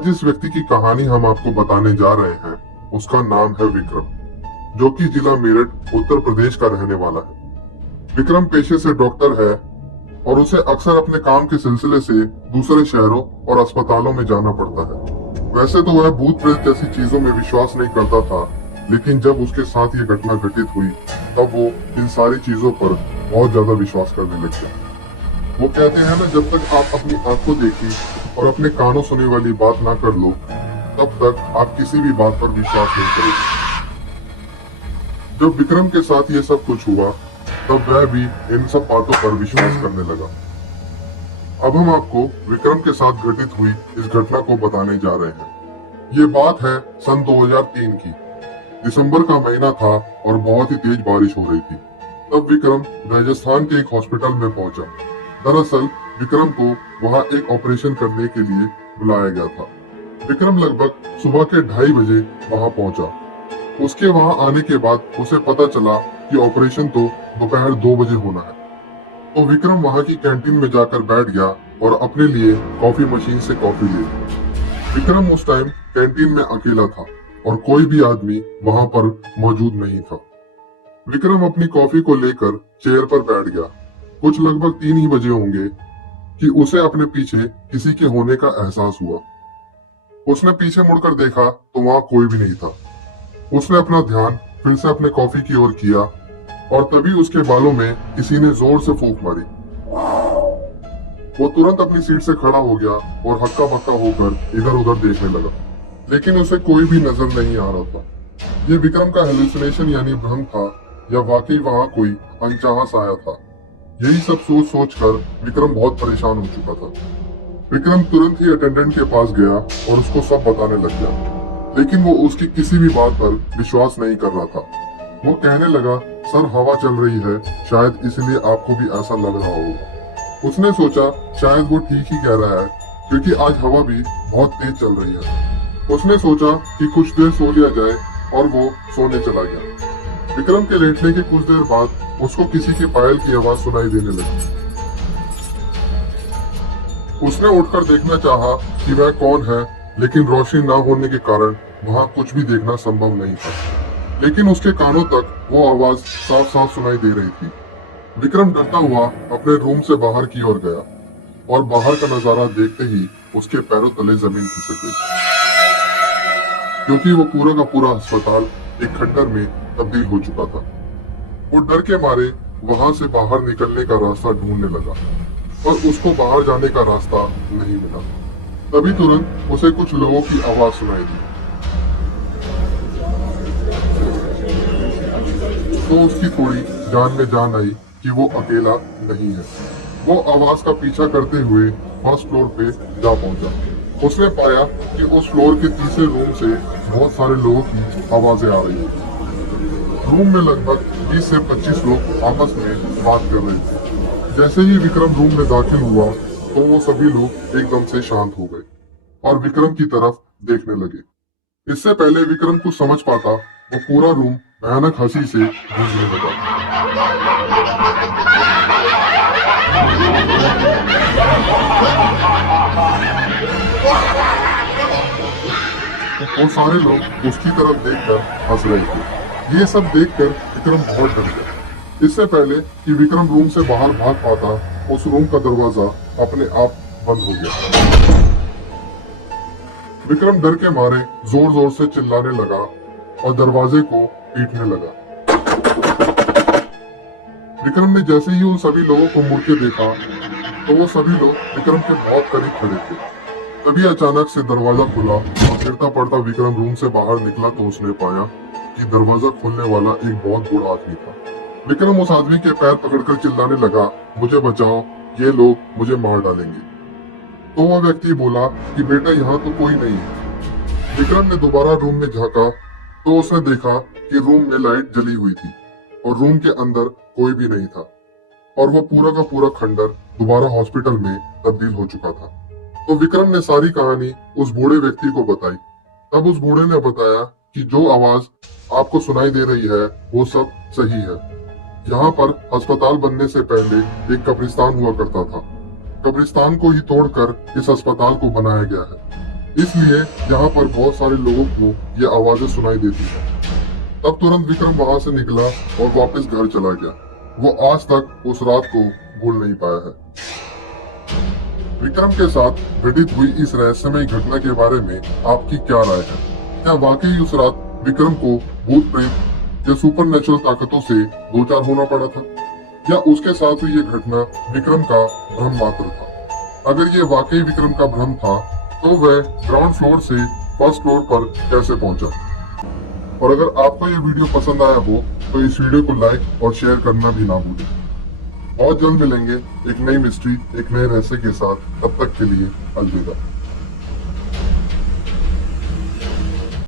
आज जिस व्यक्ति की कहानी हम आपको बताने जा रहे हैं उसका नाम है विक्रम, जो कि जिला मेरठ उत्तर प्रदेश का रहने वाला है। विक्रम पेशे से डॉक्टर है और उसे अक्सर अपने काम के सिलसिले से दूसरे शहरों और अस्पतालों में जाना पड़ता है। वैसे तो वह भूत प्रेत जैसी चीजों में विश्वास नहीं करता था, लेकिन जब उसके साथ ये घटना घटित हुई तब वो इन सारी चीजों पर बहुत ज्यादा विश्वास करने लग गया। वो कहते हैं ना, जब तक आप अपनी आंखों देखी और अपने कानों सुने वाली बात ना कर लो तब तक आप किसी भी बात पर विश्वास नहीं करोगे। जब विक्रम के साथ ये सब कुछ हुआ तब वह भी इन सब बातों पर विश्वास करने लगा। अब हम आपको विक्रम के साथ घटित हुई इस घटना को बताने जा रहे हैं। ये बात है सन 2003 की। दिसंबर का महीना था और बहुत ही तेज बारिश हो रही थी। तब विक्रम राजस्थान के एक हॉस्पिटल में पहुंचा। दरअसल विक्रम को वहां एक ऑपरेशन करने के लिए बुलाया गया था। विक्रम लगभग सुबह के 2:30 बजे वहां पहुंचा। उसके वहां आने के बाद उसे पता चला कि ऑपरेशन तो दोपहर 2 बजे होना है। तो विक्रम वहां की कैंटीन में जाकर बैठ गया और अपने लिए कॉफी मशीन से कॉफी ले ली। विक्रम उस टाइम कैंटीन में अकेला था और कोई भी आदमी वहां पर मौजूद नहीं था। विक्रम अपनी कॉफी को लेकर चेयर पर बैठ गया। कुछ लगभग 3 ही बजे होंगे कि उसे अपने पीछे किसी के होने का एहसास हुआ। उसने पीछे मुड़कर देखा तो वहां कोई भी नहीं था। उसने अपना ध्यान फिर से अपने कॉफी की ओर किया और तभी उसके बालों में किसी ने जोर से फूंक मारी। वो तुरंत अपनी सीट से खड़ा हो गया और हक्का बक्का होकर इधर उधर देखने लगा, लेकिन उसे कोई भी नजर नहीं आ रहा था। ये विक्रम का हेलुसिनेशन यानी भ्रम था या वाकई वहां कोई अनचाहा साया था। यही सब सोच सोच कर विक्रम बहुत परेशान हो चुका था। विक्रम तुरंत ही अटेंडेंट के पास गया और उसको सब बताने लग गया, लेकिन वो उसकी किसी भी बात पर विश्वास नहीं कर रहा था। वो कहने लगा, सर हवा चल रही है, शायद इसलिए आपको भी ऐसा लग रहा होगा। उसने सोचा शायद वो ठीक ही कह रहा है, क्योंकि आज हवा भी बहुत तेज चल रही है। उसने सोचा कि कुछ देर सो लिया जाए और वो सोने चला गया। विक्रम के लेटने के कुछ देर बाद उसको किसी के पायल की आवाज सुनाई देने लगी। उसने उठकर देखना चाहा कि वह कौन है, लेकिन रोशनी ना होने के कारण वहां कुछ भी देखना संभव नहीं था। लेकिन उसके कानों तक वो आवाज साफ साफ सुनाई दे रही थी। विक्रम डरता हुआ अपने रूम से बाहर की ओर गया और बाहर का नजारा देखते ही उसके पैरों तले जमीन खिसक गई, क्योंकि वो पूरा का पूरा अस्पताल एक खंडर में तब्दील हो चुका था। वो डर के मारे वहां से बाहर निकलने का रास्ता ढूंढने लगा, पर उसको बाहर जाने का रास्ता नहीं मिला। तभी तुरंत उसे कुछ लोगों की आवाज सुनाई दी। तो उसकी थोड़ी जान में जान आई कि वो अकेला नहीं है। वो आवाज का पीछा करते हुए फर्स्ट फ्लोर पे जा पहुंचा। उसने पाया कि उस फ्लोर के तीसरे रूम से बहुत सारे लोगों की आवाजें आ रही थी। रूम में लगभग 20 से 25 लोग आपस में बात कर रहे थे। जैसे ही विक्रम रूम में दाखिल हुआ तो वो सभी लोग एकदम से शांत हो गए और विक्रम की तरफ देखने लगे। इससे पहले विक्रम कुछ समझ पाता, वो पूरा रूम भयानक हंसी से गूंजने लगा। और सारे लोग उसकी तरफ देखकर हंस रहे थे। ये सब देखकर विक्रम बहुत डर गया। इससे पहले कि विक्रम रूम से बाहर भाग पाता, उस रूम का दरवाजा अपने आप बंद हो गया। विक्रम डर के मारे जोर जोर से चिल्लाने लगा और दरवाजे को पीटने लगा। विक्रम ने जैसे ही उन सभी लोगों को मुड़ के देखा तो वो सभी लोग विक्रम के बहुत करीब खड़े थे। तभी अचानक से दरवाजा खुला और गिरता पड़ता विक्रम रूम से बाहर निकला तो उसने पाया कि दरवाजा खोलने वाला एक बहुत बूढ़ा आदमी था। विक्रम उस आदमी के पैर पकड़कर चिल्लाने लगा, मुझे बचाओ, ये लोग मुझे मार डालेंगे। तो वह व्यक्ति बोला कि बेटा यहाँ तो कोई नहीं है। विक्रम ने दोबारा रूम में झांका तो उसने देखा कि रूम में लाइट जली हुई थी और रूम के अंदर कोई भी नहीं था और वो पूरा का पूरा खंडर दोबारा हॉस्पिटल में तब्दील हो चुका था। तो विक्रम ने सारी कहानी उस बूढ़े व्यक्ति को बताई। तब उस बूढ़े ने बताया कि जो आवाज आपको सुनाई दे रही है वो सब सही है। यहाँ पर अस्पताल बनने से पहले एक कब्रिस्तान हुआ करता था। कब्रिस्तान को ही तोड़कर इस अस्पताल को बनाया गया है। इसलिए यहाँ पर बहुत सारे लोगों को ये आवाजें सुनाई देती है। तब तुरंत विक्रम वहां से निकला और वापस घर चला गया। वो आज तक उस रात को भूल नहीं पाया है। विक्रम के साथ घटित हुई इस रहस्यमय घटना के बारे में आपकी क्या राय है? क्या वाकई उस रात विक्रम को भूत प्रेत या सुपरनेचुरल ताकतों से दो चार होना पड़ा था, या उसके साथ हुई ये घटना विक्रम का भ्रम मात्र था? अगर ये वाकई विक्रम का भ्रम था तो वह ग्राउंड फ्लोर से फर्स्ट फ्लोर पर कैसे पहुंचा? और अगर आपको ये वीडियो पसंद आया हो तो इस वीडियो को लाइक और शेयर करना भी ना भूलें। बहुत जल्द मिलेंगे एक नई मिस्ट्री, एक नए रहस्य के साथ। तब तक के लिए अलविदा।